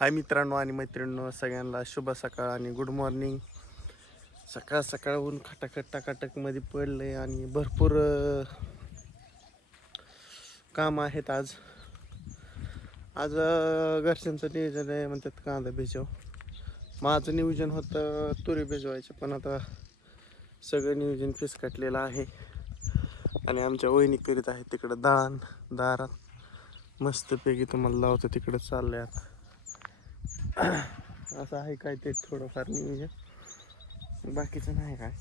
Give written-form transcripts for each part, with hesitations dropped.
हाय मित्रांनो आणि मैत्रिणींनो, सगळ्यांना शुभ सकाळ आणि गुड मॉर्निंग. सकाळ सकाळ ऊन खटाखट टाकाटक मध्ये पडलंय आणि भरपूर काम आहेत आज. आज घरच्यांचं नियोजन आहे म्हणतात कांदा भिजव. माझं नियोजन होतं तुरी भिजवायचं, पण आता सगळं नियोजन फिसकटलेलं आहे आणि आमच्या वहिनी करीत आहेत तिकडं दळण दारात. मस्तपैकी तुम्हाला लावतो तिकडं चाललंय आता. असं आहे काय ते थोडंफार नियोजन, बाकीचं नाही काय.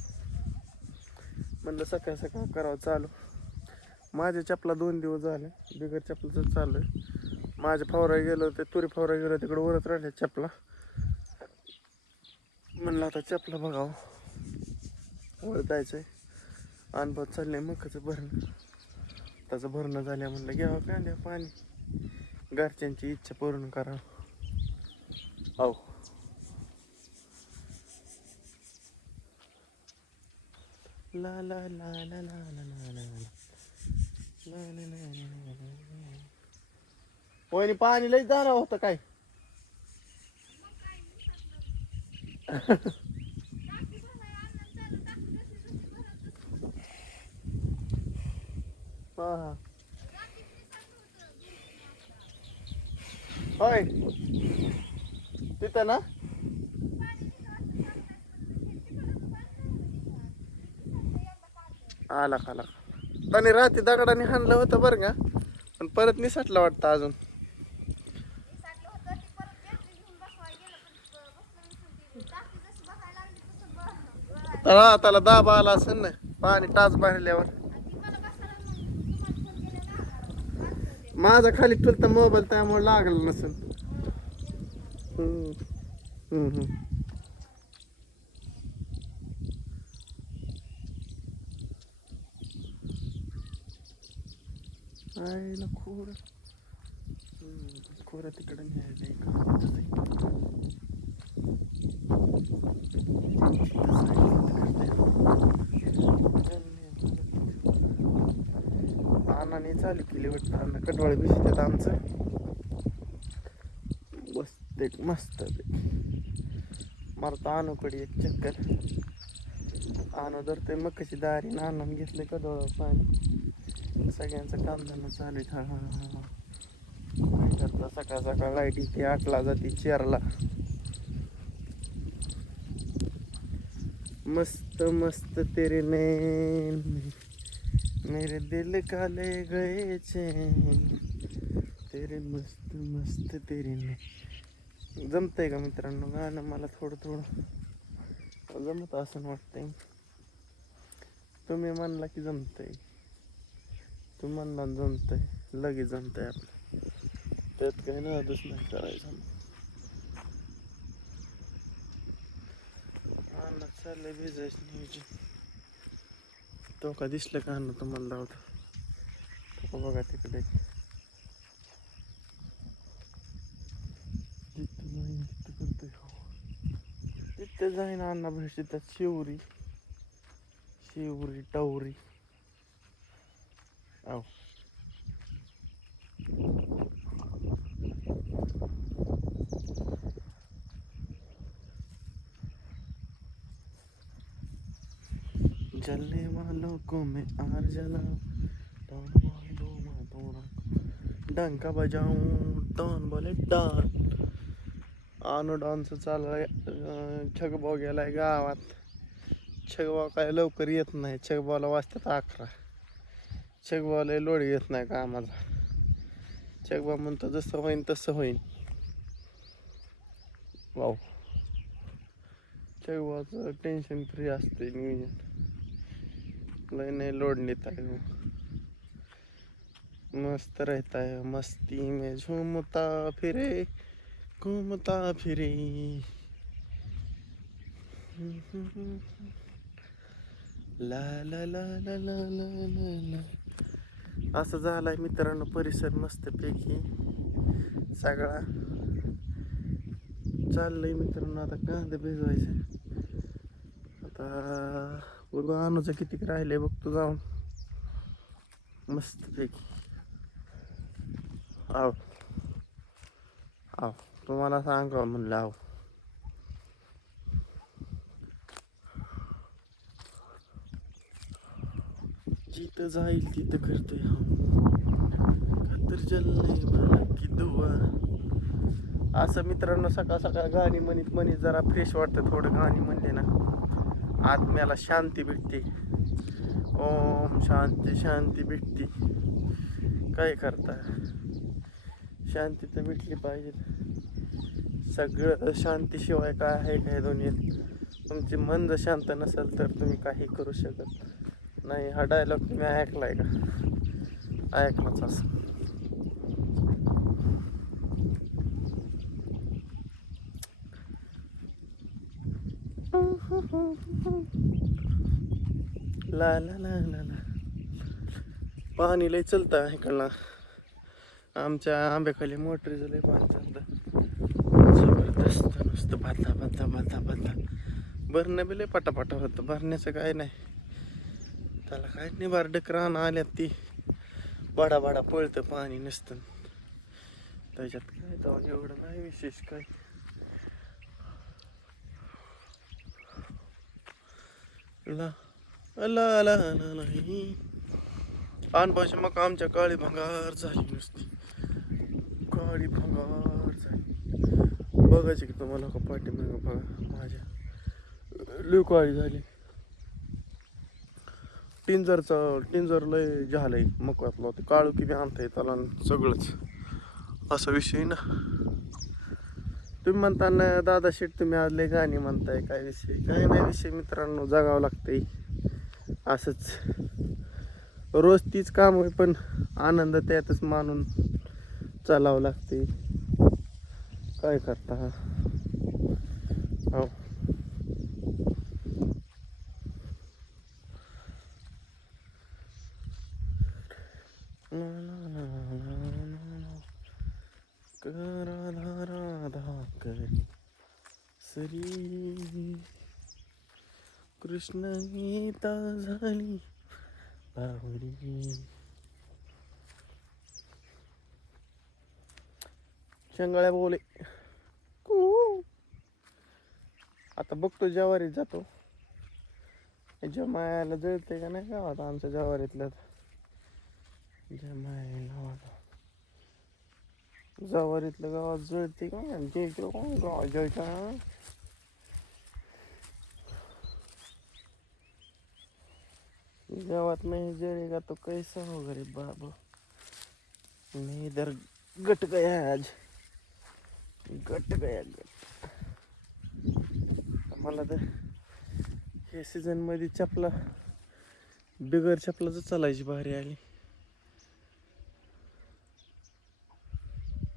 म्हणलं सकाळ सकाळ करावं चालू. माझ्या चपला 2 दिवस झाले बिगर चपलाच चालू आहे. माझ्या फवारा गेलो ते तुरी फवारा गेलो तिकडे वरत राहिल्या चपला. म्हणलं आता चपला बघावं, वर जायचंय. अनुभव चाललंय मकाचं भरणं. त्याचं भरणं झाल्या म्हणलं घ्यावं कांद्या पाणी, घरच्यांची इच्छा पूर्ण करावं. हो ला ला ला ला ला ला ला ला वहिनी पाणी लई जाणार होतं काय? हा हा होय तिथं ना. आला खाला त्याने रात्री दगडाने हाणलं होतं बरं का, पण परत निसटलं वाटतं अजून. हा त्याला दाब आला असेल ना, पाणी टाच भरल्यावर. माझा खाली ठेवता मोबाईल त्यामुळे लागला नसेल. हम्म हम्म हम्म. आईला खोर खोर तिकडे न्यायचंय अण्णाने चालू केली वाटतं. अण्णा कडवाळे भिजतात आमचं. बसते मस्त मारता अनुकडे एक चक्कर. आणू धरतोय मग कशी दारी ना आणून घेतलं कडवाळ पाणी. सगळ्यांचं काम धरणं चालू आहे. हा काय करता, सकाळ सकाळ लाईट येते 8ला जाते 4ला. मस्त मस्त तेरे नैन मेरे दिल का ले गए चैन, तेरे मस्त मस्त तेरे नैन. जमतंय का मित्रांनो गाणं? मला थोडं थोडं जमत असं वाटतंय. तुम्ही म्हणला की जमतंय, तुम्ही म्हणला जमतंय, लगेच जमतंय आपलं. त्यात काही नादच नाही करायचं. अन्न चाललंय भिजायचं नियोजन. तो का दिसलं का अन्न तुम्हाला लावतो? तो बघा तिकडे जिथं जाईन तिथं करतोय. तिथे जाईन अण्णा भेटते त्यात शिवरी शिवरी टवरी. आव जलने वालों को मैं आर जलाऊं, डॉन वालों में तोरा डंका बजाऊं, डॉन बोले डॉन. आणू डॉनचं चाललंय. छगभाऊ गेलाय गावात. छगभाऊ काय लवकर येत नाही. छगभाऊला वाजतात 11. छगभाऊला लोड येत नाही कामाचा. छगभाऊ म्हणतो जसं होईन तसं होईन. वाव, छगभाऊचं टेन्शन फ्री असते नियोजन. लय नाही लोड नेता है, मस्त रहता है, मस्ती में झूमता फिरे घूमता फिरे. ला ला ला ला ला ला ला ला. असं झालाय मित्रांनो परिसर मस्तपैकी सगळा. चाललंय मित्रांनो आता कांदे भिजवायचे. आता बघू अनुचं किती राहिले बघतो जाऊन मस्तपैकी. आव आव तुम्हाला सांगा म्हणलं अहो. जिथं जाईल तिथं करतोय खातर जल नाही मला की दुआ. असं मित्रांनो सकाळ सकाळ गाणी म्हणत जरा फ्रेश वाटतं. थोडं गाणी म्हणले ना आत्म्याला शांती भेटते. ओम शांती शांती भेटते. काय करता, शांती तर भेटली पाहिजे. सगळं शांतीशिवाय काय आहे काय दुनियेत. तुमची मन जर शांत नसेल तर तुम्ही काही करू शकत नाही. हा डायलॉग तुम्ही ऐकलाय का? ऐकलाच असं. ला ला ला ला ला. पाणी लय चलतं इकडला. आमच्या आंब्याखाली मोटरीचं लय पाणी चालतं जबरदस्त. नुसतं भाता भाता भाता भाता. भरणं बी लय पटापटा होतं. भरण्याचं काय नाही, त्याला काय नाही. बारडक रान आल्यात ती बडा बडा पळतं पाणी नसतं त्याच्यात. काय तर एवढं नाही विशेष काय. ला ला ला ला नाही. अनपाशी मग आमच्या काळी भंगार झाली नुसती. काळी भंगार झाली. बघायची की तुम्हाला का पाठीमागं बघा माझ्या लय काळी झाली. टिंजर लय झालंय मकवातलं. ते काळू किती आणताय त्याला सगळंच असा विषय ना. तुम्ही म्हणता ना दादा शेठ तुम्ही आज लय गाणी म्हणताय, काय विषय? काय नाही विषय मित्रांनो, जगावं लागतंय असंच. रोज तीच काम आहे पण आनंद त्यातच मानून चालावं लागते. काय करता हो. राधा राधा करी श्री कृष्ण गीता झाली बावरी. शेंगाळ्या बोले आता बघतो. जवारीत जातो. जमायला जळते का नाही गावात आमच्या जवारीतल्या. जवारीतल्या गावात जळते का गावात जळता. गावात नाही जळेगा तो कैसा हो गरीब बाबा. मैं इधर गट गया आज. गट गया गट. मला तर हे सीझन मध्ये चपला बिगर चपलाच चालायची भारी आली.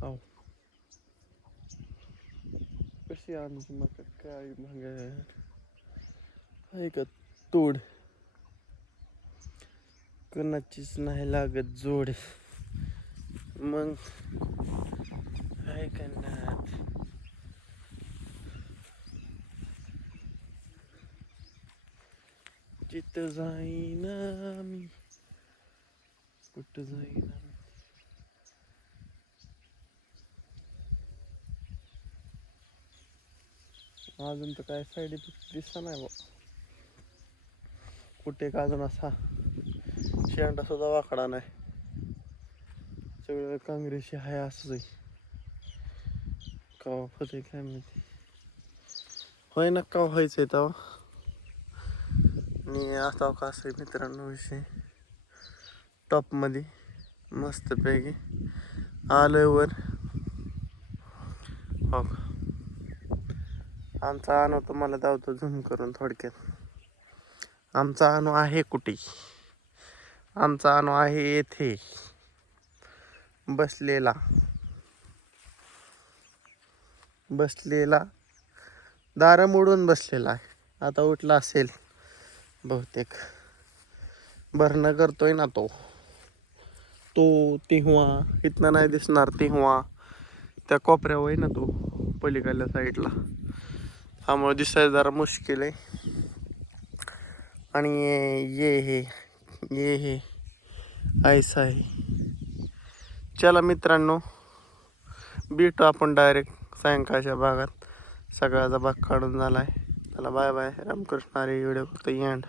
हो कशी आमची मग काय महाग आहे का तोड. कोणाचीच नाही लागत जोड. मग काय करणार. जिथं जाईना मी कुठं जाईना. अजून तर काय साईड इफेक्ट दिसत नाही बा कुठे. का अजून असा शेंडा सुद्धा वाकडा नाही. सगळं काँग्रेसी आहे असंच आहे. कवा होते काय माहिती. होय ना कवा व्हायचंय तेव्हा. मी आता का असं मित्रांनो विषय टॉपमध्ये मस्तपैकी आलोय वर. हो आमचा अनु तुम्हाला दावतो झूम करून थोडक्यात. आमचा अनु आहे कुठे? आमचा अनु आहे येथे बसलेला दारं मोडून बसलेला आहे. आता उठला असेल बहुतेक. भरणं करतोय ना तो तेव्हा इथनं नाही दिसणार. तेव्हा त्या कोपऱ्यावर आहे ना तो पलीकडल्या साईडला. त्यामुळे दिसायला जरा मुश्किल आहे. आणि ये हे ऐसा आहे. चला मित्रांनो भेटू आपण डायरेक्ट सायंकाळच्या भागात सकाळचा भाग काढून झाला आहे. चला bye bye. Ramkrishna Hari. Video फक्त एंड.